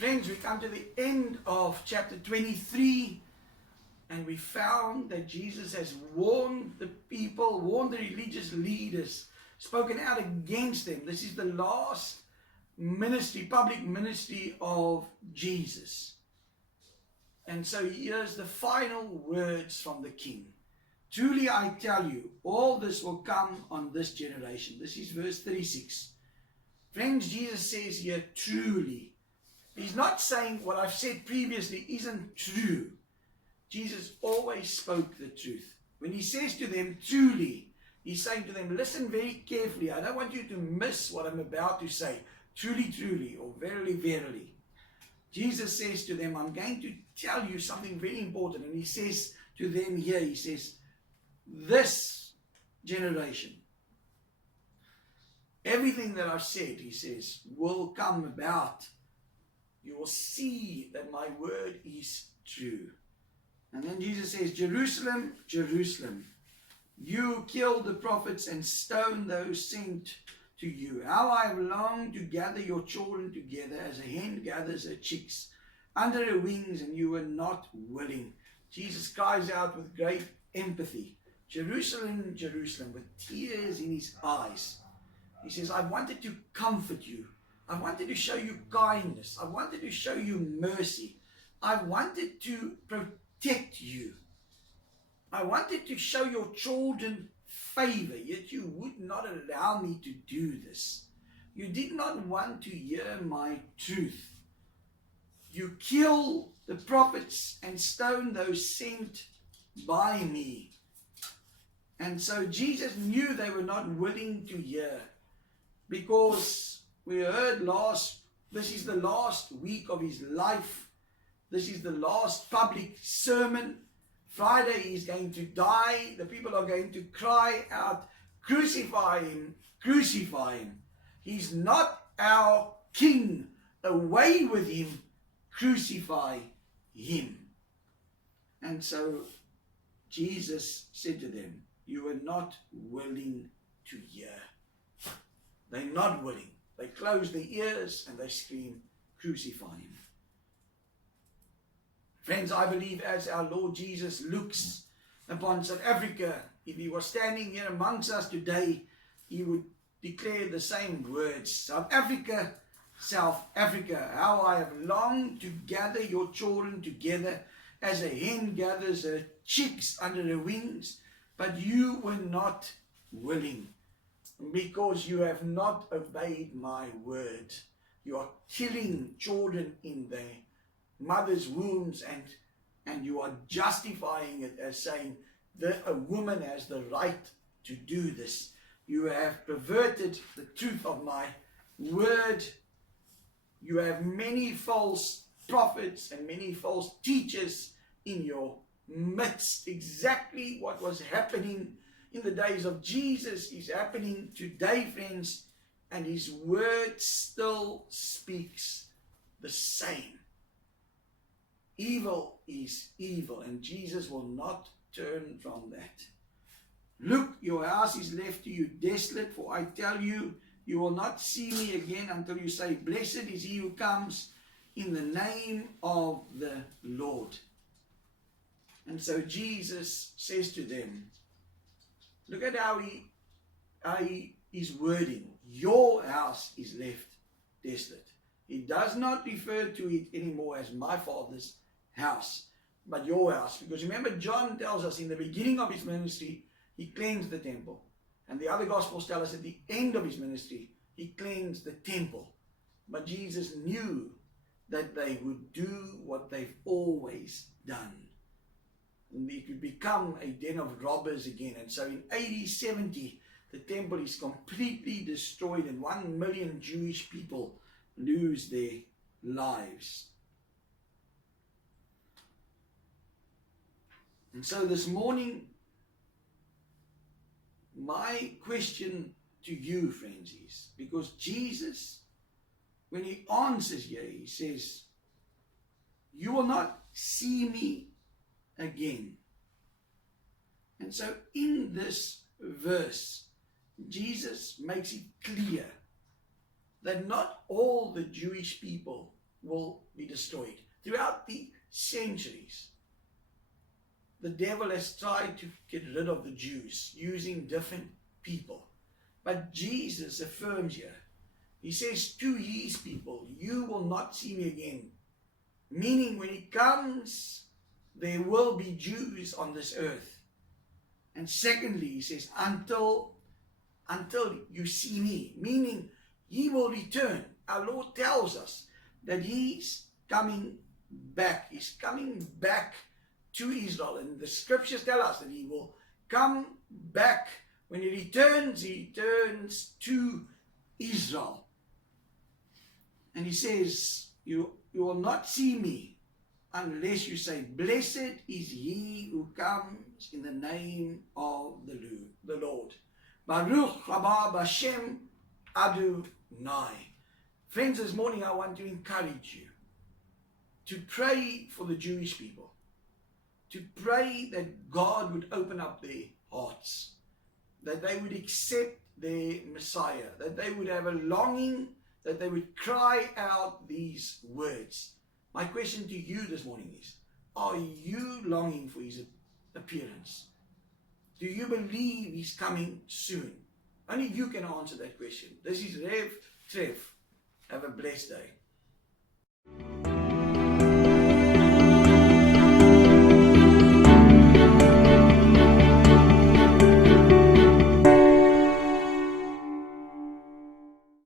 Friends, we come to the end of chapter 23, and we found that Jesus has warned the people, warned the religious leaders, spoken out against them. This is the last ministry, public ministry of Jesus. And so here's the final words from the King. Truly I tell you, all this will come on this generation. This is verse 36. Friends, Jesus says here, truly. He's not saying what I've said previously isn't true. Jesus always spoke the truth. When he says to them, truly, he's saying to them, listen very carefully. I don't want you to miss what I'm about to say. Truly, truly, or verily, verily. Jesus says to them, I'm going to tell you something very important. And he says to them here, he says, this generation, everything that I've said, he says, will come about. You will see that my word is true. And then Jesus says, Jerusalem, Jerusalem, you killed the prophets and stoned those sent to you. How I have longed to gather your children together as a hen gathers her chicks under her wings, and you were not willing. Jesus cries out with great empathy. Jerusalem, Jerusalem, with tears in his eyes. He says, I wanted to comfort you. I wanted to show you kindness. I wanted to show you mercy. I wanted to protect you. I wanted to show your children favor, yet you would not allow me to do this. You did not want to hear my truth. You kill the prophets and stone those sent by me. And so Jesus knew they were not willing to hear, because we heard this is the last week of his life. This is the last public sermon. Friday he's going to die. The people are going to cry out, crucify him, crucify him. He's not our king. Away with him, crucify him. And so Jesus said to them, you are not willing to hear. They're not willing. They close their ears and they scream, crucify him. Friends, I believe as our Lord Jesus looks upon South Africa, if he was standing here amongst us today, he would declare the same words. South Africa, how I have longed to gather your children together as a hen gathers her chicks under her wings, but you were not willing. Because you have not obeyed my word. You are killing children in their mother's wombs, and you are justifying it as saying that a woman has the right to do this. You have perverted the truth of my word. You have many false prophets and many false teachers in your midst. Exactly what was happening in the days of Jesus is happening today, friends, and his word still speaks the same. Evil is evil, and Jesus will not turn from that. Look, your house is left to you desolate, for I tell you, you will not see me again until you say, blessed is he who comes in the name of the Lord. And so Jesus says to them, look at how he is wording. Your house is left desolate. He does not refer to it anymore as my Father's house, but your house. Because remember, John tells us in the beginning of his ministry, he cleansed the temple. And the other Gospels tell us at the end of his ministry, he cleansed the temple. But Jesus knew that they would do what they've always done. And it could become a den of robbers again. And so in AD 70, the temple is completely destroyed and 1 million Jewish people lose their lives. And so this morning, my question to you, friends, is, because Jesus, when he answers here, he says, you will not see me again. And so in this verse, Jesus makes it clear that not all the Jewish people will be destroyed. Throughout the centuries, the devil has tried to get rid of the Jews using different people. But Jesus affirms here, he says to his people, you will not see me again. Meaning when he comes, there will be Jews on this earth. And secondly, he says, until you see me. Meaning he will return. Our Lord tells us that he's coming back. He's coming back to Israel. And the scriptures tell us that he will come back. When he returns to Israel. And he says, you will not see me unless you say, blessed is he who comes in the name of the Lord. Baruch haba b'Shem Adonai. Friends, this morning I want to encourage you to pray for the Jewish people. To pray that God would open up their hearts. That they would accept their Messiah. That they would have a longing, that they would cry out these words. My question to you this morning is, are you longing for his appearance? Do you believe he's coming soon? Only you can answer that question. This is Rev Trev. Have a blessed day.